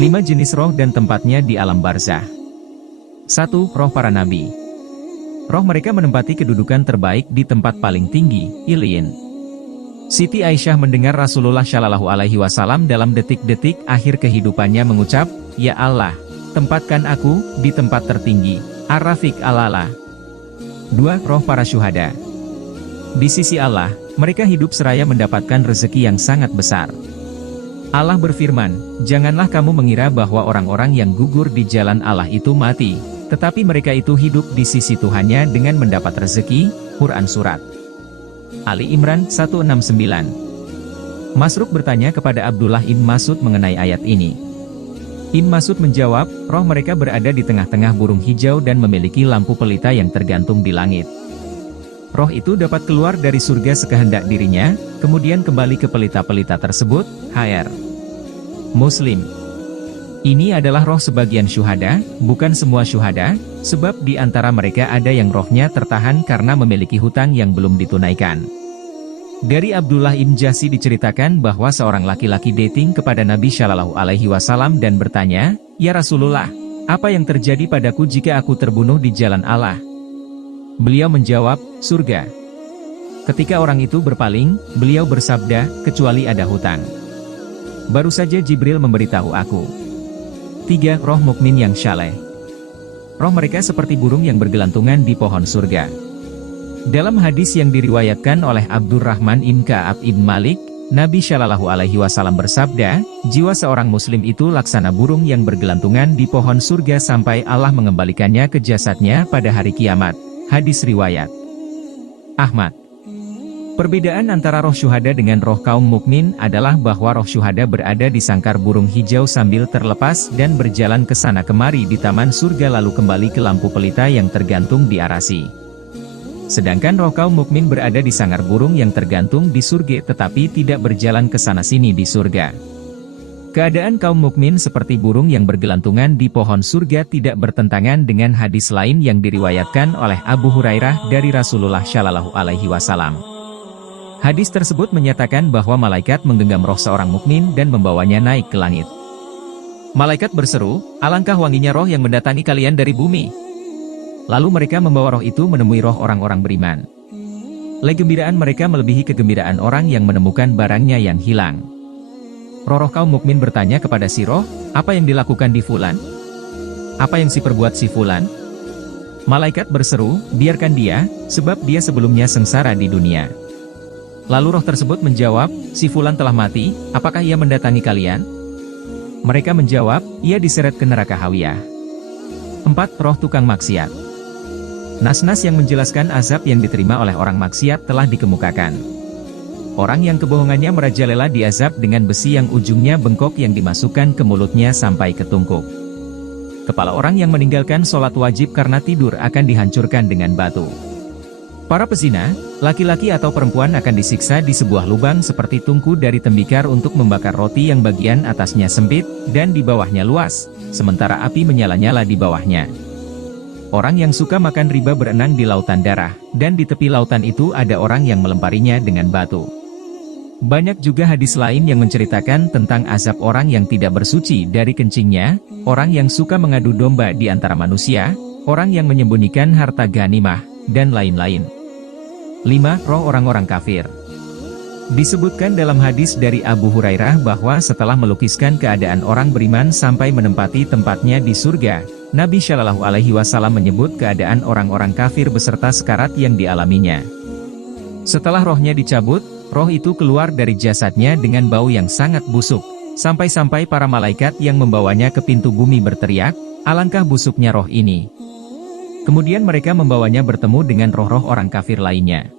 5 jenis roh dan tempatnya di alam barzah. 1. Roh para nabi. Roh mereka menempati kedudukan terbaik di tempat paling tinggi, Iliyin. Siti Aisyah mendengar Rasulullah Shallallahu Alaihi Wasallam dalam detik-detik akhir kehidupannya mengucap, "Ya Allah, tempatkan aku di tempat tertinggi, Ar-Rafiq al-A'la." 2. Roh para syuhada. Di sisi Allah, mereka hidup seraya mendapatkan rezeki yang sangat besar. Allah berfirman, "Janganlah kamu mengira bahwa orang-orang yang gugur di jalan Allah itu mati, tetapi mereka itu hidup di sisi Tuhannya dengan mendapat rezeki." Quran Surat Ali Imran 169. Masruq bertanya kepada Abdullah bin Mas'ud mengenai ayat ini. Ibn Mas'ud menjawab, roh mereka berada di tengah-tengah burung hijau dan memiliki lampu pelita yang tergantung di langit. Roh itu dapat keluar dari surga sekehendak dirinya, kemudian kembali ke pelita-pelita tersebut. HR Muslim. Ini adalah roh sebagian syuhada, bukan semua syuhada, sebab di antara mereka ada yang rohnya tertahan karena memiliki hutang yang belum ditunaikan. Dari Abdullah bin Jahsy diceritakan bahwa seorang laki-laki dating kepada Nabi Shallallahu Alaihi Wasallam dan bertanya, "Ya Rasulullah, apa yang terjadi padaku jika aku terbunuh di jalan Allah?" Beliau menjawab, "Surga." Ketika orang itu berpaling, beliau bersabda, "Kecuali ada hutang. Baru saja Jibril memberitahu aku." 3. Roh mukmin yang syaleh. Roh mereka seperti burung yang bergelantungan di pohon surga. Dalam hadis yang diriwayatkan oleh Abdurrahman bin Ka'ab bin Malik, Nabi Shallallahu Alaihi Wasallam bersabda, "Jiwa seorang muslim itu laksana burung yang bergelantungan di pohon surga sampai Allah mengembalikannya ke jasadnya pada hari kiamat." Hadis riwayat Ahmad. Perbedaan antara roh syuhada dengan roh kaum mukmin adalah bahwa roh syuhada berada di sangkar burung hijau sambil terlepas dan berjalan ke sana kemari di taman surga lalu kembali ke lampu pelita yang tergantung di arasi. Sedangkan roh kaum mukmin berada di sangkar burung yang tergantung di surga tetapi tidak berjalan ke sana sini di surga. Keadaan kaum mukmin seperti burung yang bergelantungan di pohon surga tidak bertentangan dengan hadis lain yang diriwayatkan oleh Abu Hurairah dari Rasulullah Shallallahu Alaihi Wasallam. Hadis tersebut menyatakan bahwa malaikat menggenggam roh seorang mukmin dan membawanya naik ke langit. Malaikat berseru, "Alangkah wanginya roh yang mendatangi kalian dari bumi." Lalu mereka membawa roh itu menemui roh orang-orang beriman. Kegembiraan mereka melebihi kegembiraan orang yang menemukan barangnya yang hilang. Roh-roh kaum mukmin bertanya kepada si roh, "Apa yang dilakukan di Fulan? Apa yang si perbuat si Fulan?" Malaikat berseru, "Biarkan dia, sebab dia sebelumnya sengsara di dunia." Lalu roh tersebut menjawab, "Si Fulan telah mati, apakah ia mendatangi kalian?" Mereka menjawab, "Ia diseret ke neraka Hawiyah." 4. Roh tukang maksiat. Nas-nas yang menjelaskan azab yang diterima oleh orang maksiat telah dikemukakan. Orang yang kebohongannya merajalela diazab dengan besi yang ujungnya bengkok yang dimasukkan ke mulutnya sampai ke tungkuk. Kepala orang yang meninggalkan sholat wajib karena tidur akan dihancurkan dengan batu. Para pezina, laki-laki atau perempuan akan disiksa di sebuah lubang seperti tungku dari tembikar untuk membakar roti yang bagian atasnya sempit, dan di bawahnya luas, sementara api menyala-nyala di bawahnya. Orang yang suka makan riba berenang di lautan darah, dan di tepi lautan itu ada orang yang melemparinya dengan batu. Banyak juga hadis lain yang menceritakan tentang azab orang yang tidak bersuci dari kencingnya, orang yang suka mengadu domba di antara manusia, orang yang menyembunyikan harta ghanimah, dan lain-lain. 5. Roh orang-orang kafir. Disebutkan dalam hadis dari Abu Hurairah bahwa setelah melukiskan keadaan orang beriman sampai menempati tempatnya di surga, Nabi Shallallahu Alaihi Wasallam menyebut keadaan orang-orang kafir beserta sekarat yang dialaminya. Setelah rohnya dicabut, roh itu keluar dari jasadnya dengan bau yang sangat busuk, sampai-sampai para malaikat yang membawanya ke pintu bumi berteriak, "Alangkah busuknya roh ini." Kemudian mereka membawanya bertemu dengan roh-roh orang kafir lainnya.